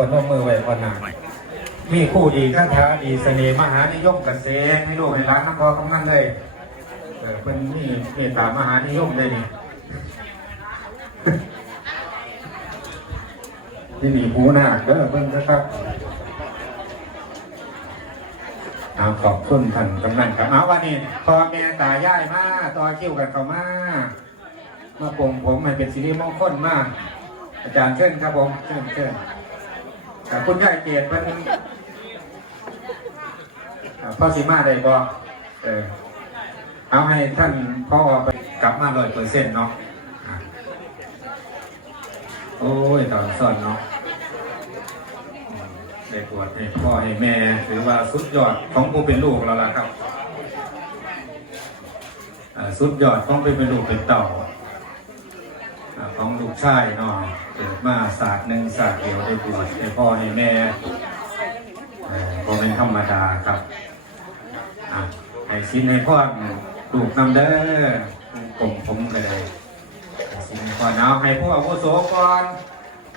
ปนมมือไว้ก่อนนมีคู่ดีคาถาดีเสน่ห์มหานิยมเกษตรให้ลูกให้ร้านน้ำพอกำนันเลยเออเป็นนี่เมตตามหานิยมเลยนี่ที่นี่หูหน้าเด้อเพิ่นนะครับเอาขอบคุณท่านกำนันครับเอาวันนี้พอแม่ตายายมาต่อคิวกันเข้ามามาปงผมให้เป็นสิริมงคลมากอาจารย์เชิญครับผมเชิญเชิญ อ่าคุณยายเกียรติเป็นอ่าพ่อสีมาได้บ่เออเอาให้ท่านพ่อไปกลับมาร้อยเปอร์เซ็นต์เนาะโอ้ยตอนสอนเนาะได้ตรวจให้พ่อให้แม่ถือว่าสุดยอดของผู้เป็นลูกเราละครับสุดยอดของผู้เป็นลูกเป็นเต่าของลูกชายเนาะ กิดมาศาสตร์หนึ่งศาสตร์เดียวได้บวชให้พ่อให้แม่เอ่อก็เป็นธรรมดาครับอะให้สินให้พ่อลูกนำเด้อกลมผมก็เลยให้สินให้พ่อเอาให้ผู้อาวุโสก่อน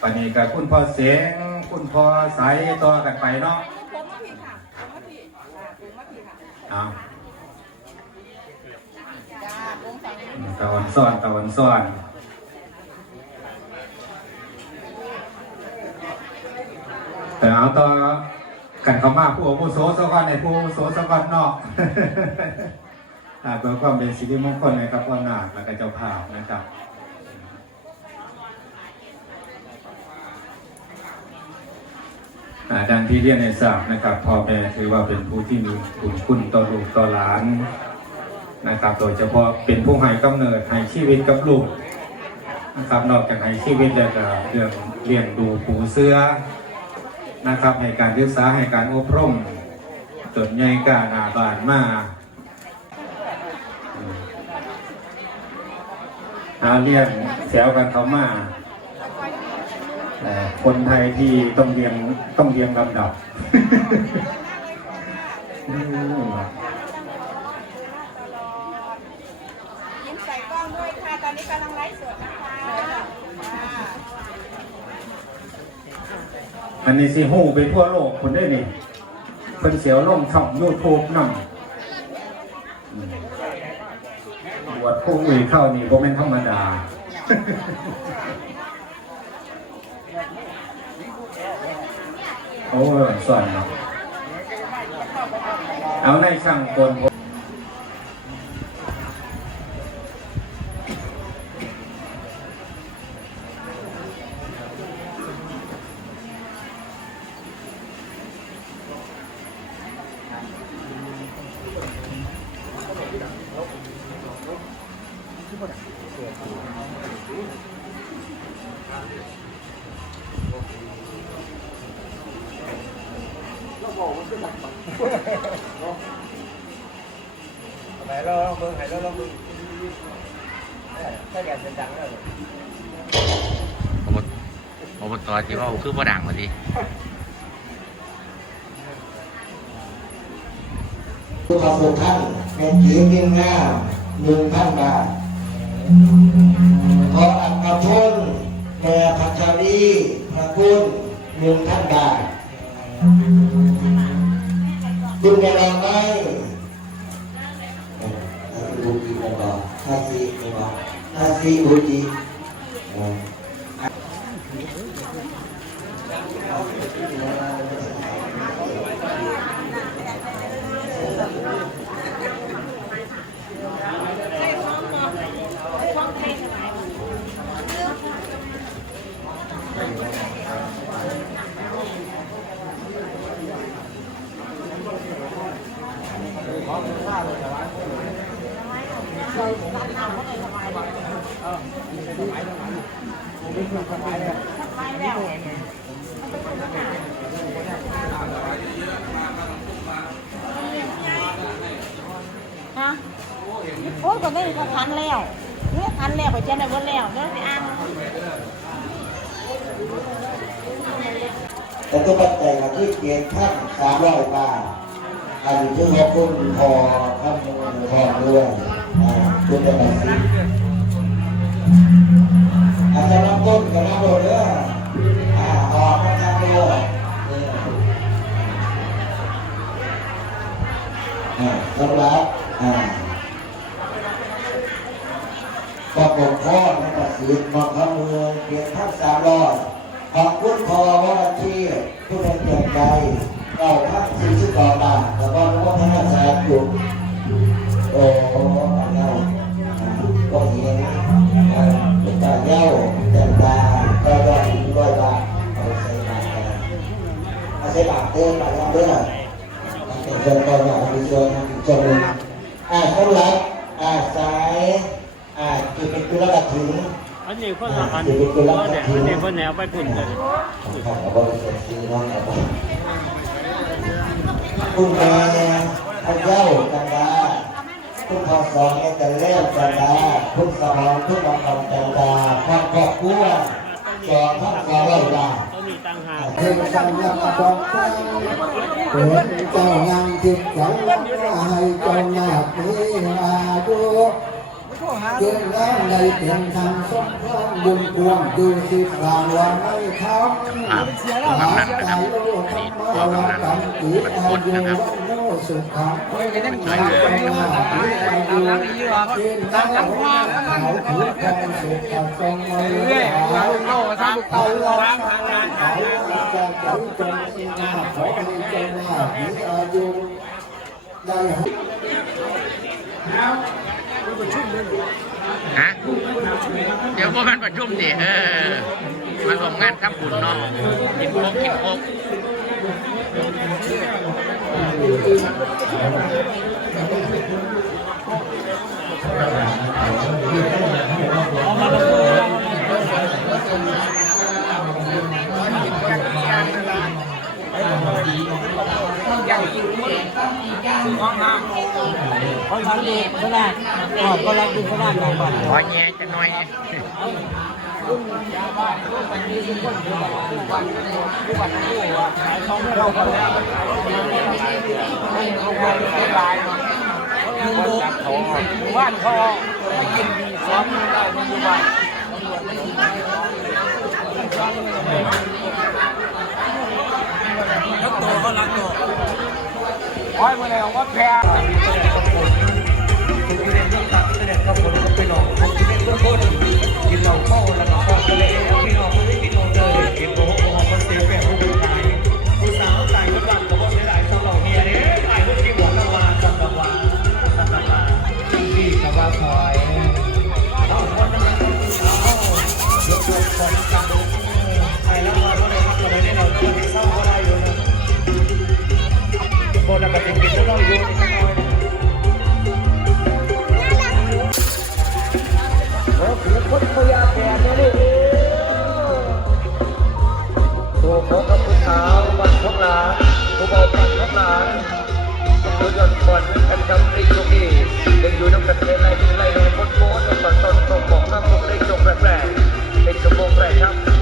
ปานนี้กับคุณพ่อเสียง คุณพ่อใสต่อกันไปเนาะผมมาผิดค่ะผมมาผิดค่ะผมมาผิดค่ะเอาจ้าผมฝั่งนี้อืมตะวันซ่อนตะวันซ่อน แต่เอาต่อกันเขามาผู้อาวุโสสกอนในผู้อาวุโสสกอนนอกอ่าเพื่อความเป็นสิริมงคลนะครับพ่อนาคและก็เจ้าภาพนะครับดังที่เรียนในทราบนะครับพ่อแม่ถือว่าเป็นผู้ที่มีบุญคุณต่อลูกต่อหลานนะครับ โดยเฉพาะเป็นผู้ให้กำเนิดให้ชีวิตกับลูกนะครับ นอกจากให้ชีวิตแล้วก็เรื่องเลี้ยงดูปูเสื้อ นะครับให้การศึกษาให้การอบรมจนใหญ่กาหนาบานมาหาเรียนแถวกันเขามาคนไทยที่ต้องเรียงต้องเรียงลำดับยิ้มใส่กล้องด้วยค่ะ ตอนนี้กำลังไลฟ์สดนะคะอ่า อันนี้สิหูไปทั่วโลกคนได้นี่เพิ่นเสียวลงช่องยูทูบนั่งบวชผู้อื่นเข้านี่บ่แม่นธรรมดาโอ้ยส่วนเอาในช่าะเอาในช่างกลผมอบตอบตที่ว่าคือบ่ดังมาดิผู้ขอบคุณท่านเป็นหญิงยิ่งงามหนึ่งพันบาทขออักขพลแด่พัชรีพระคุณหนึ่งพันบาท คุณแม่เก็ไม่มีพันแล้วเนี่ยพันแล้วไปเจ้าได้เบิดแล้วเด้อไปอ่านแต่ตัวปัจจัยมที่เกียรติท่านสามร้อยบาทอันชื่อว่าคุณพอคำนวณทองด้วยคุณจะไปซื้ออาจจะรับต้นกับรับโดดเด้ออ่าออกมาทางเดียอ่าสำหรับอ่า พระปกพ่อใละประสิทธิ์มาพระเมืองเพียงทั้งสามรอดขอบคุณพอวรชีผู้เป็นเกียรใจเก่าพักสิ่งที่ต่อตาแล้วก็รู้ว่าพระนักแสดอยู่โอ้โหเงาก็เห็นแต่เงาแต่ตาก็ยังด้วยบาเอาใส่บาตรเอาใส่บาตเต้นบาตรยังเด้อเป็นจนตอนหลังมีชจนจนอ่าสำหรับอ่าสา ยอ่าจะเป็นกุลกถึงอันนี้คนละอันก็เนี่ยอันนี้คนแนวไปพุ่นเลยของบริษัทซีน้องครับคุณแม่พระเจ้ากันดาคุณพ่อสองเนี่ยจะเล่นกันดาคุณสองคุณบังคับกันดาความครอบครัวสองพันสองร้อยบาทตัวนี้ตั้งหากเทพสัญญาบอกฟังเปิดเจ้ายังทิพย์สังให้เจ้าหน้าที่มาดู เกินแล้วในเป็นทางสมพรบุญพวงดูสิกลางวันไม่ทำครับกำนันนะครับนี่ตัวกำนันเป็นคนนะครับเป็นช่วยเหลือเรื่อยๆโลกทางเตาลองได้ ฮะเดี๋ยวพวกมันประชุมดิเออมันรวมงานทำบุญเนาะกินโคกกินโคก เขาทำดีขนาดอ๋อก็รับดีขนาดไหนบ้างขอแย่จังหน่อยเราก็แล้วบ้านเขาไม่กินดีซ้อมได้มันอยู่บ้านรักตัวก็รักตัว ไว้มาแล้วว่าแพ้ ตัวพกกับผู้สาวบันพกหลานผู้เบาบันพกหลานตัวยนต์ก่อนกันทำติ๊กลูกอียังอยู่น้ำกันเทไรดูไรโดนพ้นโม้แล้วก็ต้นตรงบอกน้ำพกได้จงแปลกๆเป็นชั่วโมงแรกครับ